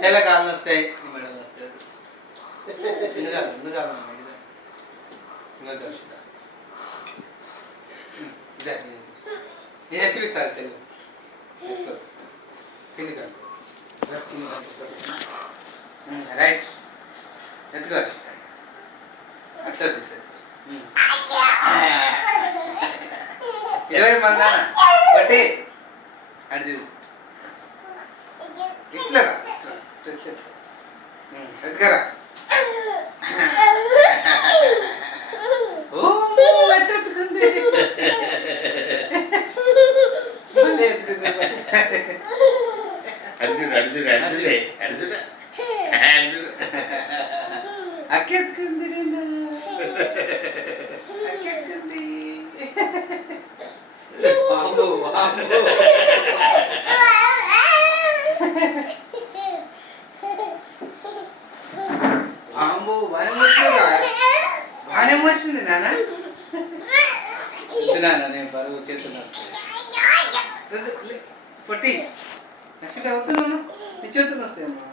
చాలా కాళ్ళు వస్తాయి మేడం వస్తాయి నేను ఎత్తిపిస్తాను చెల్లి కింది రైట్ ఎత్తుకోవచ్చు అట్లా వద్దు 20 మంది బట్టి అడిచి ఇట్లా ఎత్తుకరా ఓ ఎట్టుకుంది అక్కెత్తుకుంది అక్కెత్తుకుంది వాంబో బాగానే వచ్చింది నాన్న నాన్న నేను బరువు చేతులు వస్తాయి పొట్టి నెక్స్ట్ అవుతున్నాను నీ చేతులు వస్తాయమ్మా